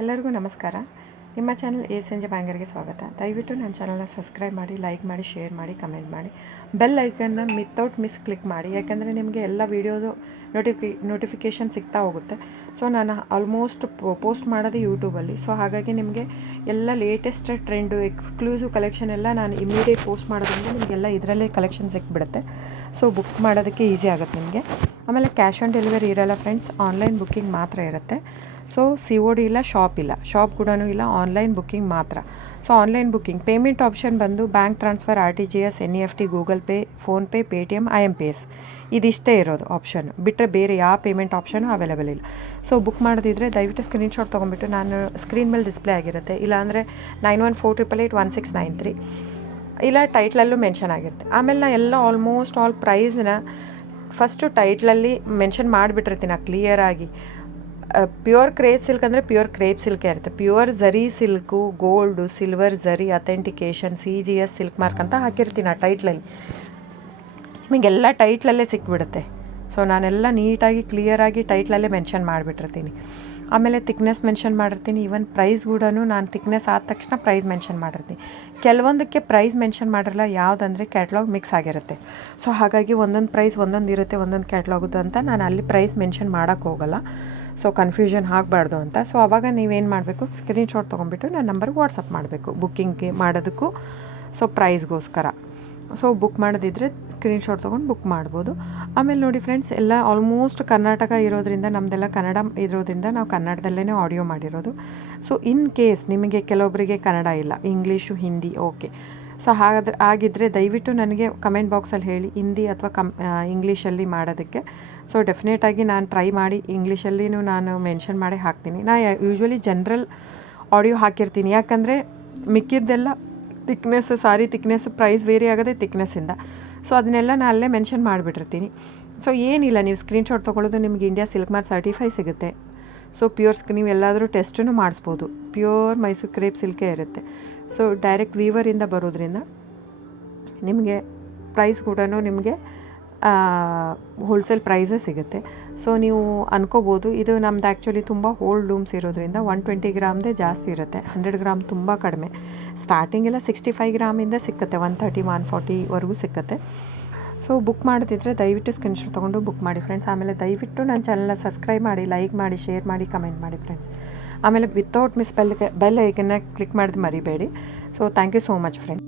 ಎಲ್ಲರಿಗೂ ನಮಸ್ಕಾರ. ನಿಮ್ಮ ಚಾನಲ್ ASNJ ಬ್ಯಾಂಗರ್ಗೆ ಸ್ವಾಗತ. ದಯವಿಟ್ಟು ನನ್ನ ಚಾನಲ್ನ ಸಬ್ಸ್ಕ್ರೈಬ್ ಮಾಡಿ, ಲೈಕ್ ಮಾಡಿ, ಶೇರ್ ಮಾಡಿ, ಕಮೆಂಟ್ ಮಾಡಿ, ಬೆಲ್ ಐಕನ್ನ ವಿತೌಟ್ ಮಿಸ್ ಕ್ಲಿಕ್ ಮಾಡಿ. ಯಾಕೆಂದರೆ ನಿಮಗೆ ಎಲ್ಲ ವೀಡಿಯೋದು ನೋಟಿಫಿಕೇಷನ್ ಸಿಗ್ತಾ ಹೋಗುತ್ತೆ. ಸೊ ನಾನು ಆಲ್ಮೋಸ್ಟ್ ಪೋಸ್ಟ್ ಮಾಡೋದು ಯೂಟ್ಯೂಬಲ್ಲಿ. ಸೊ ಹಾಗಾಗಿ ನಿಮಗೆ ಎಲ್ಲ ಲೇಟೆಸ್ಟ್ ಟ್ರೆಂಡು, ಎಕ್ಸ್ಕ್ಲೂಸಿವ್ ಕಲೆಕ್ಷನ್ ಎಲ್ಲ ನಾನು ಇಮಿಡಿಯೇಟ್ ಪೋಸ್ಟ್ ಮಾಡೋದ್ರಿಂದ ನಿಮಗೆಲ್ಲ ಇದರಲ್ಲೇ ಕಲೆಕ್ಷನ್ ಸಿಕ್ಬಿಡುತ್ತೆ. ಸೊ ಬುಕ್ ಮಾಡೋದಕ್ಕೆ ಈಸಿ ಆಗುತ್ತೆ ನಿಮಗೆ. ಆಮೇಲೆ ಕ್ಯಾಶ್ ಆನ್ ಡೆಲಿವರಿ ಇರೋಲ್ಲ ಫ್ರೆಂಡ್ಸ್, ಆನ್ಲೈನ್ ಬುಕ್ಕಿಂಗ್ ಮಾತ್ರ ಇರುತ್ತೆ. ಸೊ COD ಇಲ್ಲ, ಶಾಪ್ ಕೂಡ ಇಲ್ಲ, ಆನ್ಲೈನ್ ಬುಕ್ಕಿಂಗ್ ಮಾತ್ರ. So online booking payment option ಬಂದು bank transfer, RTGS, NEFT, Google Pay, PhonePe, Paytm, IMPS ಇದಿಷ್ಟೇ ಇರೋದು ಆಪ್ಷನ್. ಬಿಟ್ಟರೆ ಬೇರೆ ಯಾವ ಪೇಮೆಂಟ್ ಆಪ್ಷನು ಅವೈಲೇಬಲ್ ಇಲ್ಲ. ಸೊ ಬುಕ್ ಮಾಡೋದಿದ್ರೆ ದಯವಿಟ್ಟು ಸ್ಕ್ರೀನ್ಶಾಟ್ ತೊಗೊಂಬಿಟ್ಟು ನಾನು ಸ್ಕ್ರೀನ್ ಮೇಲೆ ಡಿಸ್ಪ್ಲೇ ಆಗಿರುತ್ತೆ, ಇಲ್ಲಾಂದರೆ 9148881693 ಇಲ್ಲ ಟೈಟ್ಲಲ್ಲೂ ಮೆನ್ಷನ್ ಆಗಿರುತ್ತೆ. ಆಮೇಲೆ ನಾನು ಎಲ್ಲ ಆಲ್ಮೋಸ್ಟ್ ಆಲ್ ಪ್ರೈಸ್ನ ಫಸ್ಟು ಟೈಟ್ಲಲ್ಲಿ ಮೆನ್ಷನ್ ಮಾಡಿಬಿಟ್ಟಿರ್ತೀನಿ ಕ್ಲಿಯರಾಗಿ. ಪ್ಯೂರ್ ಕ್ರೇಪ್ ಸಿಲ್ಕ್ ಅಂದರೆ ಪ್ಯೂರ್ ಕ್ರೇಪ್ ಸಿಲ್ಕೇ ಇರುತ್ತೆ. ಪ್ಯೂರ್ ಝರಿ ಸಿಲ್ಕು, ಗೋಲ್ಡು, ಸಿಲ್ವರ್ ಝರಿ, ಅಥೆಂಟಿಕೇಷನ್, CGS ಸಿಲ್ಕ್ ಮಾರ್ಕ್ ಅಂತ ಹಾಕಿರ್ತೀನಿ ಆ ಟೈಟ್ಲಲ್ಲಿ. ನಿಮಗೆಲ್ಲ ಟೈಟ್ಲಲ್ಲೇ ಸಿಕ್ಬಿಡುತ್ತೆ. ಸೊ ನಾನೆಲ್ಲ ನೀಟಾಗಿ ಕ್ಲಿಯರಾಗಿ ಟೈಟ್ಲಲ್ಲೇ ಮೆನ್ಷನ್ ಮಾಡಿಬಿಟ್ಟಿರ್ತೀನಿ. ಆಮೇಲೆ ತಿಕ್ನೆಸ್ ಮೆನ್ಷನ್ ಮಾಡಿರ್ತೀನಿ. ಈವನ್ ಪ್ರೈಸ್ ಕೂಡ ನಾನು ತಿಕ್ನೆಸ್ ಆದ ತಕ್ಷಣ ಪ್ರೈಸ್ ಮೆನ್ಷನ್ ಮಾಡಿರ್ತೀನಿ. ಕೆಲವೊಂದಕ್ಕೆ ಪ್ರೈಸ್ ಮೆನ್ಷನ್ ಮಾಡಿರಲ್ಲ, ಯಾವುದಂದರೆ ಕ್ಯಾಟ್ಲಾಗ್ ಮಿಕ್ಸ್ ಆಗಿರುತ್ತೆ. ಸೊ ಹಾಗಾಗಿ ಒಂದೊಂದು ಪ್ರೈಸ್ ಒಂದೊಂದು ಇರುತ್ತೆ, ಒಂದೊಂದು ಕ್ಯಾಟ್ಲಾಗುದು ಅಂತ ನಾನು ಅಲ್ಲಿ ಪ್ರೈಸ್ ಮೆನ್ಷನ್ ಮಾಡೋಕ್ಕೆ ಹೋಗಲ್ಲ. ಸೊ ಕನ್ಫ್ಯೂಷನ್ ಆಗಬಾರ್ದು ಅಂತ. ಸೊ ಆವಾಗ ನೀವೇನು ಮಾಡಬೇಕು, ಸ್ಕ್ರೀನ್ಶಾಟ್ ತೊಗೊಂಬಿಟ್ಟು ನನ್ನ ನಂಬರ್ಗೆ ವಾಟ್ಸಪ್ ಮಾಡಬೇಕು ಬುಕ್ಕಿಂಗ್ಗೆ ಮಾಡೋದಕ್ಕೂ, ಸೊ ಪ್ರೈಸ್ಗೋಸ್ಕರ. ಸೊ ಬುಕ್ ಮಾಡೋದಿದ್ರೆ ಸ್ಕ್ರೀನ್ಶಾಟ್ ತೊಗೊಂಡು ಬುಕ್ ಮಾಡ್ಬೋದು. ಆಮೇಲೆ ನೋಡಿ ಫ್ರೆಂಡ್ಸ್, ಎಲ್ಲ ಆಲ್ಮೋಸ್ಟ್ ಕರ್ನಾಟಕ ಇರೋದ್ರಿಂದ, ನಮ್ಮದೆಲ್ಲ ಕನ್ನಡ ಇರೋದ್ರಿಂದ ನಾವು ಕನ್ನಡದಲ್ಲೇ ಆಡಿಯೋ ಮಾಡಿರೋದು. ಸೊ ಇನ್ ಕೇಸ್ ನಿಮಗೆ ಕೆಲವೊಬ್ಬರಿಗೆ ಕನ್ನಡ ಇಲ್ಲ, ಇಂಗ್ಲೀಷು, ಹಿಂದಿ, ಓಕೆ. ಸೊ ಆಗಿದ್ದರೆ ದಯವಿಟ್ಟು ನನಗೆ ಕಮೆಂಟ್ ಬಾಕ್ಸಲ್ಲಿ ಹೇಳಿ, ಹಿಂದಿ ಅಥವಾ ಇಂಗ್ಲೀಷಲ್ಲಿ ಮಾಡೋದಕ್ಕೆ. ಸೊ ಡೆಫಿನೆಟಾಗಿ ನಾನು ಟ್ರೈ ಮಾಡಿ ಇಂಗ್ಲೀಷಲ್ಲಿನೂ ನಾನು ಮೆನ್ಷನ್ ಮಾಡಿ ಹಾಕ್ತೀನಿ. ಯೂಶ್ವಲಿ ಜನರಲ್ ಆಡಿಯೋ ಹಾಕಿರ್ತೀನಿ, ಯಾಕಂದರೆ ಮಿಕ್ಕಿದ್ದೆಲ್ಲ ತಿಕ್ನೆಸ್ಸು, ಸಾರಿ ತಿಕ್ನೆಸ್ಸು ಪ್ರೈಸ್ ವೇರಿ ಆಗೋದೇ ತಿಕ್ನೆಸ್ಸಿಂದ. ಸೊ ಅದನ್ನೆಲ್ಲ ನಾನು ಅಲ್ಲೇ ಮೆನ್ಷನ್ ಮಾಡಿಬಿಟ್ಟಿರ್ತೀನಿ. ಸೊ ಏನಿಲ್ಲ, ನೀವು ಸ್ಕ್ರೀನ್ಶಾಟ್ ತೊಗೊಳ್ಳೋದು, ನಿಮಗೆ ಇಂಡಿಯಾ ಸಿಲ್ಕ್ ಮಾರ್ಕ್ ಸರ್ಟಿಫೈ ಸಿಗುತ್ತೆ. ಸೊ ನೀವು ಎಲ್ಲಾದರೂ ಟೆಸ್ಟನ್ನು ಮಾಡಿಸ್ಬೋದು. ಪ್ಯೂರ್ ಮೈಸೂರು ಕ್ರೇಪ್ ಸಿಲ್ಕೇ ಇರುತ್ತೆ. ಸೊ ಡೈರೆಕ್ಟ್ ವೀವರಿಂದ ಬರೋದ್ರಿಂದ ನಿಮಗೆ ಪ್ರೈಸ್ ಕೂಡ ನಿಮಗೆ ಹೋಲ್ಸೇಲ್ ಪ್ರೈಸೇ ಸಿಗುತ್ತೆ. ಸೊ ನೀವು ಅನ್ಕೋಬೋದು, ಇದು ನಮ್ದು ಆ್ಯಕ್ಚುಲಿ ತುಂಬ ಹೋಲ್ಡ್ ಲೂಮ್ಸ್ ಇರೋದ್ರಿಂದ 120 ಗ್ರಾಮ್ದೇ ಜಾಸ್ತಿ ಇರುತ್ತೆ, 100 ಗ್ರಾಮ್ ತುಂಬ ಕಡಿಮೆ. ಸ್ಟಾರ್ಟಿಂಗೆಲ್ಲ 65 ಗ್ರಾಮಿಂದ ಸಿಕ್ಕತ್ತೆ, 130, 140ವರೆಗೂ ಸಿಕ್ಕತ್ತೆ. ಸೊ ಬುಕ್ ಮಾಡೋದಿದ್ರೆ ದಯವಿಟ್ಟು ಸ್ಕ್ರೀನ್ಶಾಟ್ ತೊಗೊಂಡು ಬುಕ್ ಮಾಡಿ ಫ್ರೆಂಡ್ಸ್. ಆಮೇಲೆ ದಯವಿಟ್ಟು ನನ್ನ ಚಾನಲ್ನ ಸಬ್ಸ್ಕ್ರೈಬ್ ಮಾಡಿ, ಲೈಕ್ ಮಾಡಿ, ಶೇರ್ ಮಾಡಿ, ಕಮೆಂಟ್ ಮಾಡಿ ಫ್ರೆಂಡ್ಸ್. ಆಮೇಲೆ ವಿತೌಟ್ ಮಿಸ್ ಬೆಲ್ ಐಕನ್ನ ಕ್ಲಿಕ್ ಮಾಡೋದು ಮರಿಬೇಡಿ. So thank you so much friends.